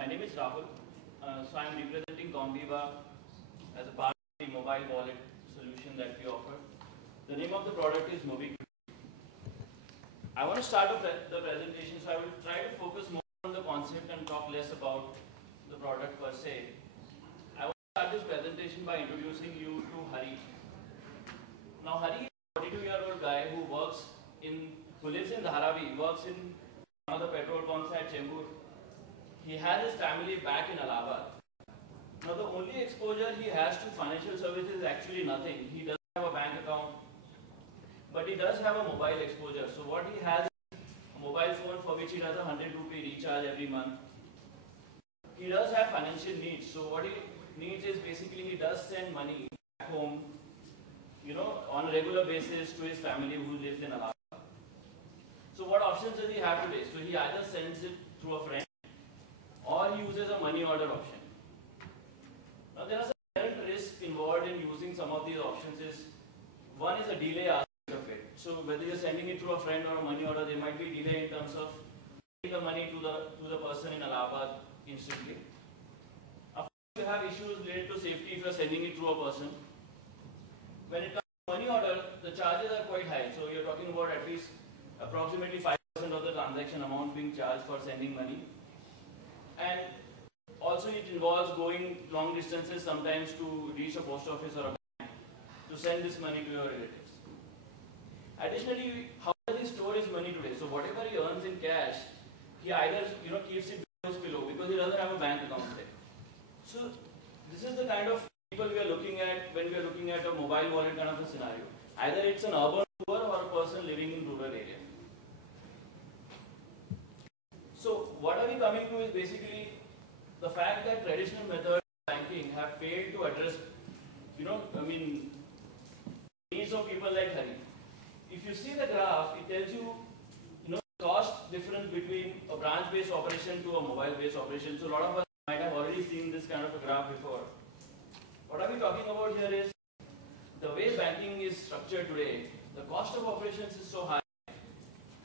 My name is Rahul. So I'm representing Comviva as a part of the mobile wallet solution that we offer. The name of the product is Movie. I want to start the presentation, so I will try to focus more on the concept and talk less about the product per se. I want to start this presentation by introducing you to Hari. Now Hari is a 42-year-old guy who lives in Dharavi, works in one of the petrol pumps at Chembur. He has his family back in Allahabad. Now the only exposure he has to financial services is actually nothing. He doesn't have a bank account, but he does have a mobile exposure. So what he has is a mobile phone for which he does a 100 rupee recharge every month. He does have financial needs. So what he needs is basically he does send money back home, on a regular basis to his family who lives in Allahabad. So what options does he have today? So he either sends it through a friend or he uses a money order option. Now there are some inherent risks involved in using some of these options. One is a delay aspect of it. So whether you're sending it through a friend or a money order, there might be delay in terms of getting the money to the person in Allahabad instantly. Of course, you have issues related to safety if you're sending it through a person. When it comes to money order, the charges are quite high. So you're talking about at least approximately 5% of the transaction amount being charged for sending money. And also it involves going long distances sometimes to reach a post office or a bank to send this money to your relatives. Additionally, how does he store his money today? So whatever he earns in cash, he either keeps it below his pillow because he doesn't have a bank account today. So this is the kind of people we are looking at when we are looking at a mobile wallet kind of a scenario. Either it's an urban poor or a person living in rural area. So what are we coming to is basically the fact that traditional methods of banking have failed to address, needs of people like Hari. If you see the graph, it tells you, cost difference between a branch-based operation to a mobile-based operation. So a lot of us might have already seen this kind of a graph before. What are we talking about here is the way banking is structured today. The cost of operations is so high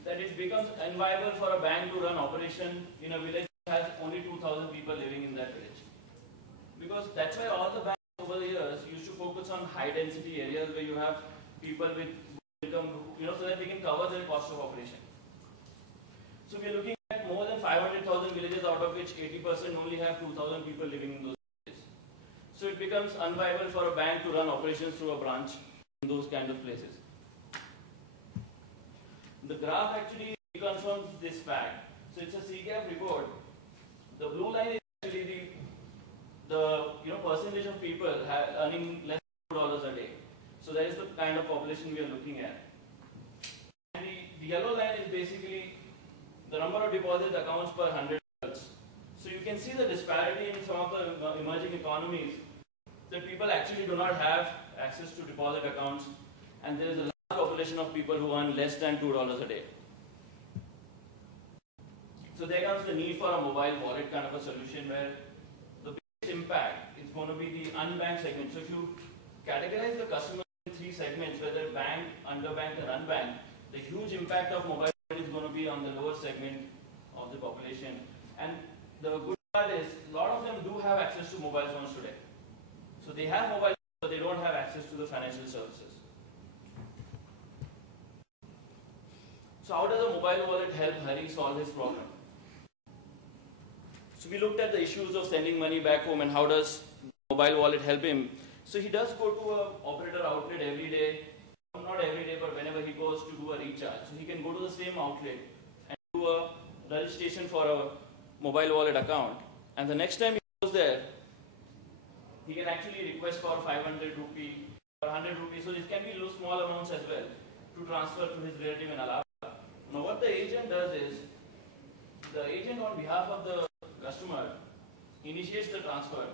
that it becomes unviable for a bank to run operation in a village that has only 2,000 people living in that village. Because that's why all the banks over the years used to focus on high density areas where you have people with income, so that they can cover their cost of operation. So we are looking at more than 500,000 villages, out of which 80% only have 2,000 people living in those villages. So it becomes unviable for a bank to run operations through a branch in those kind of places. The graph actually confirms this fact. So it's a CGAP report. The blue line is actually the percentage of people earning less than $2 a day. So that is the kind of population we are looking at. And the yellow line is basically the number of deposit accounts per 100 adults. So you can see the disparity in some of the emerging economies that people actually do not have access to deposit accounts, and there is a large population of people who earn less than $2 a day. So there comes the need for a mobile wallet kind of a solution where the biggest impact is going to be the unbanked segment. So if you categorize the customers in 3 segments, whether banked, underbanked and unbanked, the huge impact of mobile wallet is going to be on the lower segment of the population. And the good part is a lot of them do have access to mobile phones today. So they have mobile phones, but they don't have access to the financial services. So how does a mobile wallet help Hari solve his problem? So we looked at the issues of sending money back home and how does mobile wallet help him. So he does go to an operator outlet every day, not every day, but whenever he goes to do a recharge. So he can go to the same outlet and do a registration for a mobile wallet account. And the next time he goes there, he can actually request for 500 rupee or 100 rupees. So this can be small amounts as well to transfer to his relative in Allahabad. Now what the agent does is, the agent on behalf of the customer initiates the transfer,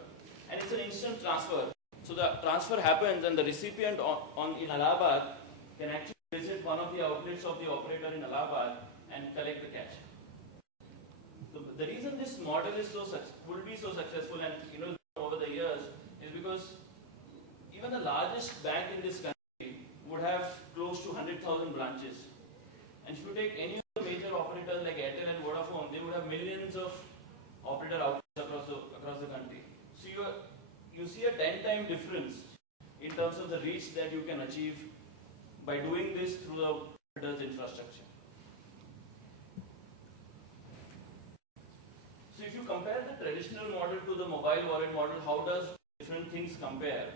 and it's an instant transfer. So the transfer happens and the recipient in Allahabad can actually visit one of the outlets of the operator in Allahabad and collect the cash. So the reason this model is would be so successful and over the years is because even the largest bank in this country would have close to 100,000 branches. And if you take any of the major operators like Airtel and Vodafone, they would have millions of operator outlets. across the country. So you see a 10-time difference in terms of the reach that you can achieve by doing this through the operator's infrastructure. So if you compare the traditional model to the mobile wallet model, how does different things compare?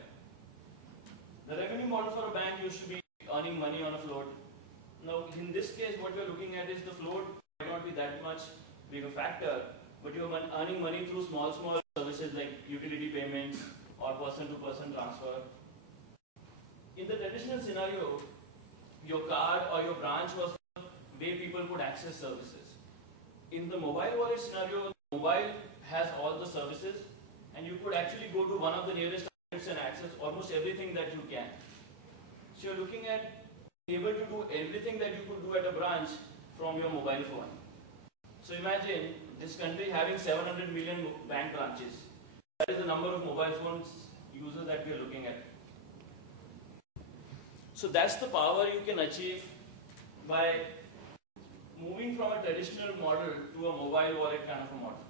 The revenue model for a bank used to be earning money on a float. Now in this case what we are looking at is the float might not be that much big a factor, but you are earning money through small services like utility payments or person-to-person transfer. In the traditional scenario, your card or your branch was the way people could access services. In the mobile wallet scenario, the mobile has all the services and you could actually go to one of the nearest outlets and access almost everything that you can. So you're looking at being able to do everything that you could do at a branch from your mobile phone. So imagine this country having 700 million bank branches. That is the number of mobile phones users that we are looking at. So that's the power you can achieve by moving from a traditional model to a mobile wallet kind of a model.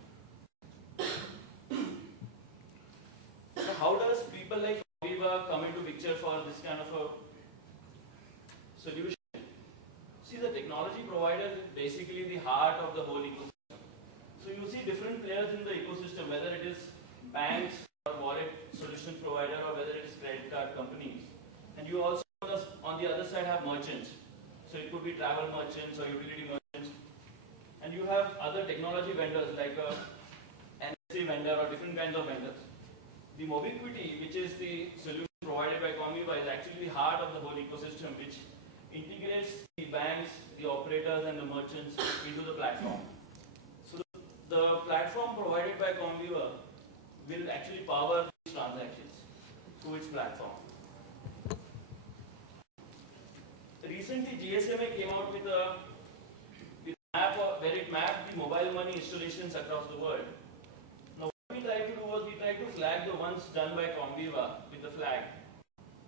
So how does people like Comviva come into picture for this kind of a solution? See, the technology provider is basically the heart of the whole ecosystem. So you see different players in the ecosystem, whether it is banks or wallet solution provider or whether it is credit card companies. And you also on the other side have merchants. So it could be travel merchants or utility merchants. And you have other technology vendors like a NFC vendor or different kinds of vendors. The Mobiquity, which is the solution provided by Comviva, is actually the heart of the whole ecosystem, which integrates the banks, the operators and the merchants into the platform. So the platform provided by Comviva will actually power these transactions through its platform. Recently, GSMA came out with a map where it mapped the mobile money installations across the world. Now, what we tried to do was we tried to flag the ones done by Comviva with the flag.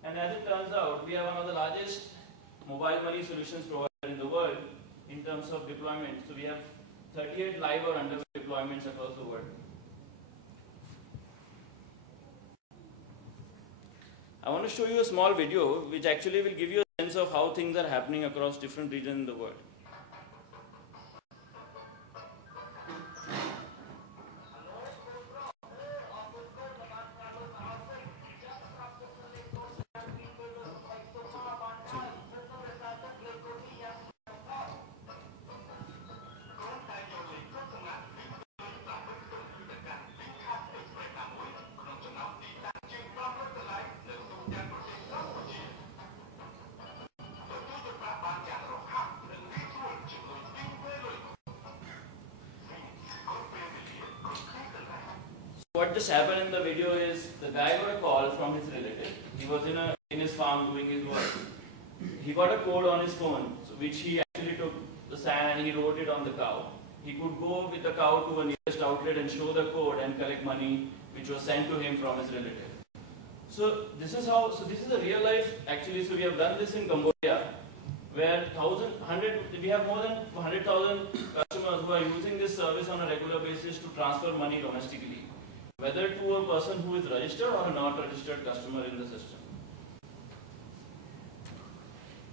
And as it turns out, we are one of the largest mobile money solutions provider in the world in terms of deployment. So we have 38 live or underway deployments across the world. I want to show you a small video which actually will give you a sense of how things are happening across different regions in the world. What just happened in the video is the guy got a call from his relative. He was in his farm doing his work. He got a code on his phone, so which he actually took the sand and he wrote it on the cow. He could go with the cow to a nearest outlet and show the code and collect money which was sent to him from his relative. So this is how. So this is a real life actually. So we have done this in Cambodia, where we have more than 100,000 customers who are using this service on a regular basis to transfer money domestically, whether to a person who is registered or a not registered customer in the system.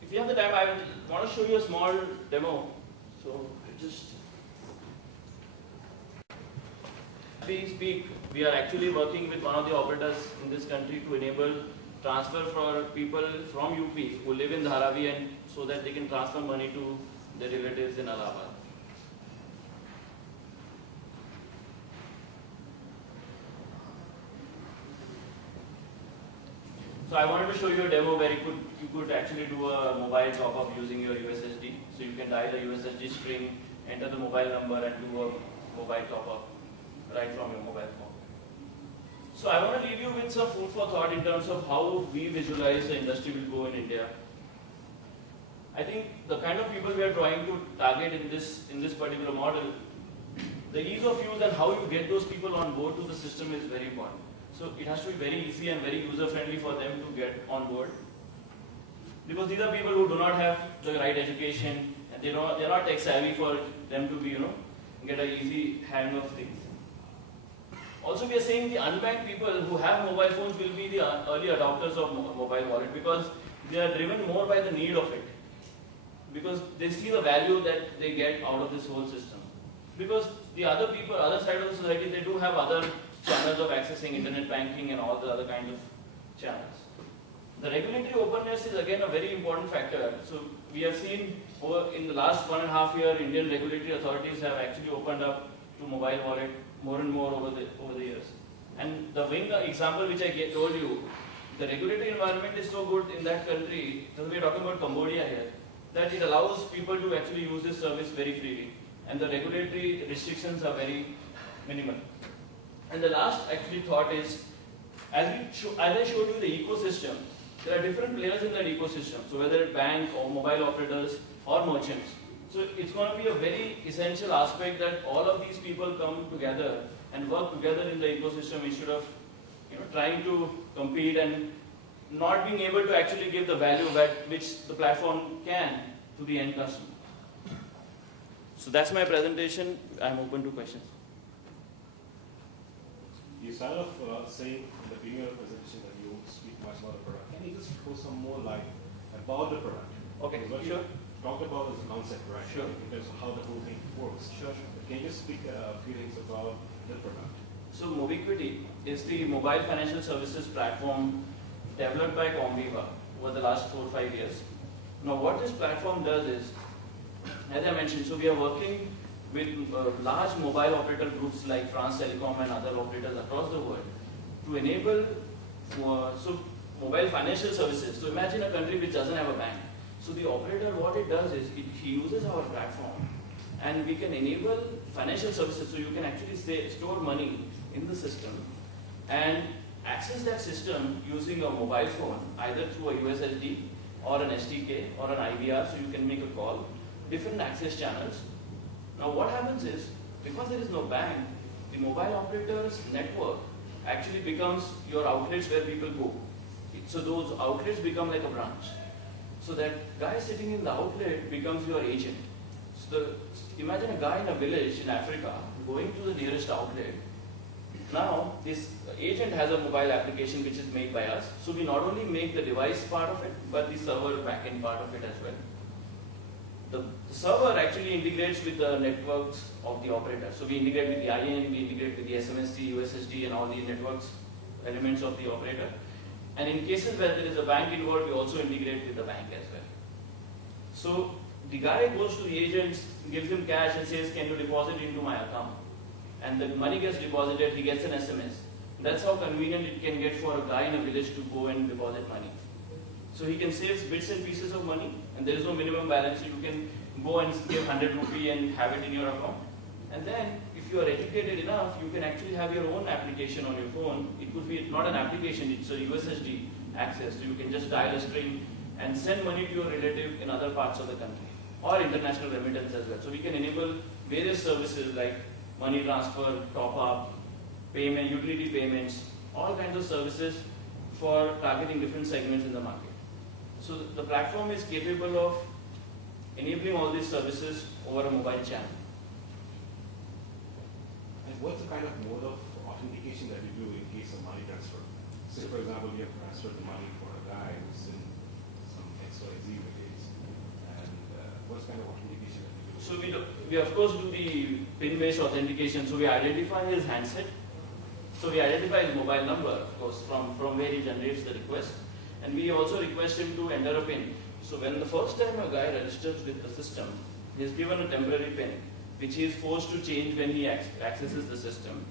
If you have the time, I want to show you a small demo. So just as we speak, we are actually working with one of the operators in this country to enable transfer for people from UP who live in Dharavi and so that they can transfer money to their relatives in Allahabad. So I wanted to show you a demo where you could actually do a mobile top-up using your USSD. So you can dial the USSD string, enter the mobile number and do a mobile top-up right from your mobile phone. So I want to leave you with some food for thought in terms of how we visualize the industry will go in India. I think the kind of people we are trying to target in this particular model, the ease of use and how you get those people on board to the system is very important. So it has to be very easy and very user-friendly for them to get on board. Because these are people who do not have the right education and they're not tech savvy for them to be, get an easy hang of things. Also, we are saying the unbanked people who have mobile phones will be the early adopters of mobile wallet because they are driven more by the need of it. Because they see the value that they get out of this whole system. Because the other people, other side of the society, they do have other channels of accessing internet banking and all the other kinds of channels. The regulatory openness is again a very important factor. So we have seen in the last 1.5 years, Indian regulatory authorities have actually opened up to mobile wallet more and more over the years. And the Wing example which I told you, the regulatory environment is so good in that country, so we are talking about Cambodia here, that it allows people to actually use this service very freely. And the regulatory restrictions are very minimal. And the last actually thought is, as I showed you the ecosystem, there are different players in that ecosystem. So whether it's bank or mobile operators or merchants. So it's going to be a very essential aspect that all of these people come together and work together in the ecosystem instead of trying to compete and not being able to actually give the value which the platform can to the end customer. So that's my presentation. I'm open to questions. You started off saying in the beginning of the presentation that you speak much about the product. Can you just throw some more light about the product? Okay, what sure. You talked about is the concept, right? Sure. In terms of how the whole thing works. Sure. But can you just speak a few things about the product? So Mobiquity is the mobile financial services platform developed by Comviva over the last 4 or 5 years. Now what this platform does is, as I mentioned, so we are working with large mobile operator groups like France Telecom and other operators across the world to enable mobile financial services. So imagine a country which doesn't have a bank. So the operator, what it does is, he uses our platform and we can enable financial services. So you can actually store money in the system and access that system using a mobile phone, either through a USSD or an SDK or an IVR, so you can make a call, different access channels. Now what happens is, because there is no bank, the mobile operator's network actually becomes your outlets where people go. So those outlets become like a branch. So that guy sitting in the outlet becomes your agent. So imagine a guy in a village in Africa going to the nearest outlet. Now this agent has a mobile application which is made by us. So we not only make the device part of it, but the server backend part of it as well. The server actually integrates with the networks of the operator. So we integrate with the IN, we integrate with the SMSC, USSD and all the networks elements of the operator. And in cases where there is a bank involved, we also integrate with the bank as well. So the guy goes to the agent, gives him cash and says, can you deposit into my account? And the money gets deposited, he gets an SMS. That's how convenient it can get for a guy in a village to go and deposit money. So he can save bits and pieces of money, and there is no minimum balance. So you can go and give 100 rupee and have it in your account. And then, if you are educated enough, you can actually have your own application on your phone. It could be not an application, it's a USSD access. So you can just dial a string and send money to your relative in other parts of the country, or international remittance as well. So we can enable various services like money transfer, top up, payment, utility payments, all kinds of services for targeting different segments in the market. So the platform is capable of enabling all these services over a mobile channel. And what's the kind of mode of authentication that you do in case of money transfer? Say, for example, you have transferred the money for a guy who's in some XYZ village, and what's kind of authentication that you do? So we of course do the PIN-based authentication. So we identify his handset. So we identify his mobile number, of course, from where he generates the request. And we also request him to enter a PIN. So when the first time a guy registers with the system, he is given a temporary PIN, which he is forced to change when he accesses the system.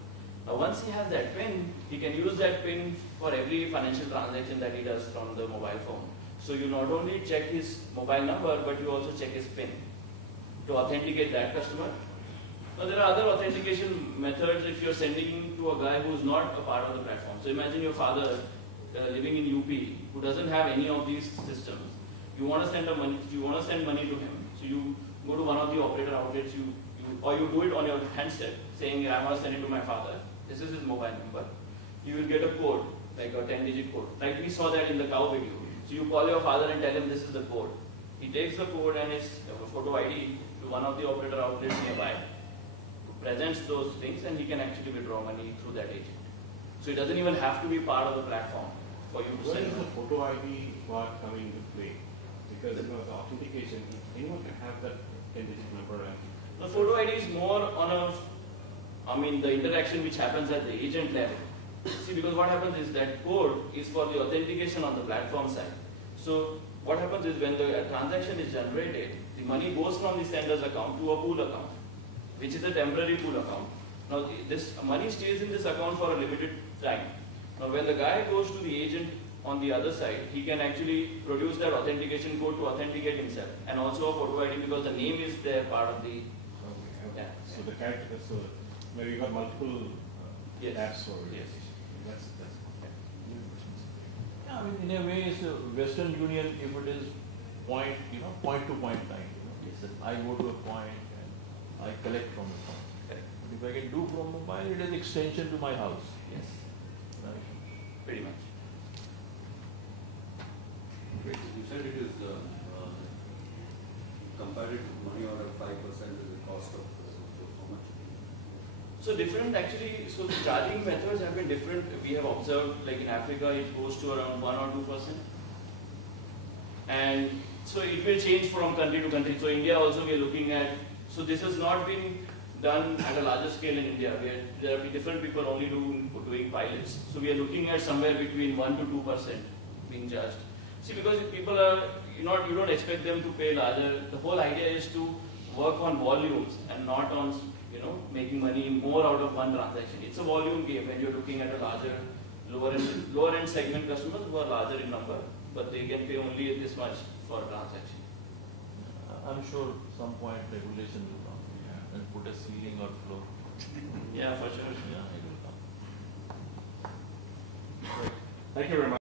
Now once he has that PIN, he can use that PIN for every financial transaction that he does from the mobile phone. So you not only check his mobile number, but you also check his PIN to authenticate that customer. Now there are other authentication methods if you're sending to a guy who's not a part of the platform. So imagine your father living in UP who doesn't have any of these systems. You want to send money to him. So you go to one of the operator outlets, or you do it on your handset, saying I want to send it to my father. This is his mobile number. You will get a code, like a 10-digit code. Like we saw that in the cow video. So you call your father and tell him this is the code. He takes the code and his photo ID to one of the operator outlets nearby, presents those things and he can actually withdraw money through that agent. So it doesn't even have to be part of the platform for you to Where send is money. the photo ID part coming into play? Because the authentication, anyone can have that 10-digit number. And The photo ID is more on the interaction which happens at the agent level. See, because what happens is that code is for the authentication on the platform side. So what happens is when the transaction is generated, the money goes from the sender's account to a pool account, which is a temporary pool account. Now this money stays in this account for a limited time. Now when the guy goes to the agent on the other side, he can actually produce that authentication code to authenticate himself, and also a photo ID because the name is there part of the. okay. So the character, so maybe you got multiple Yes. apps for it. Yes. That's Yeah, I mean, in a way, it's a Western Union, if it is point to point line, it's that I go to a point and I collect from the point. Correct. But if I can do from mobile, it is extension to my house. Yes. Right? Pretty much. Great. You said it is comparative money order 5% is the cost of how much? So different actually, so the charging methods have been different. We have observed like in Africa it goes to around 1 or 2%. And so it will change from country to country. So India also we are looking at, so this has not been done at a larger scale in India. There are different people only doing pilots. So we are looking at somewhere between 1 to 2% being charged. See, because people are, you don't expect them to pay larger. The whole idea is to work on volumes and not on, making money more out of one transaction. It's a volume game when you're looking at a larger, lower end segment customers who are larger in number, but they can pay only this much for a transaction. I'm sure some point regulation will come and put a ceiling or floor. Yeah, for sure. Yeah, it will come. Thank you very much.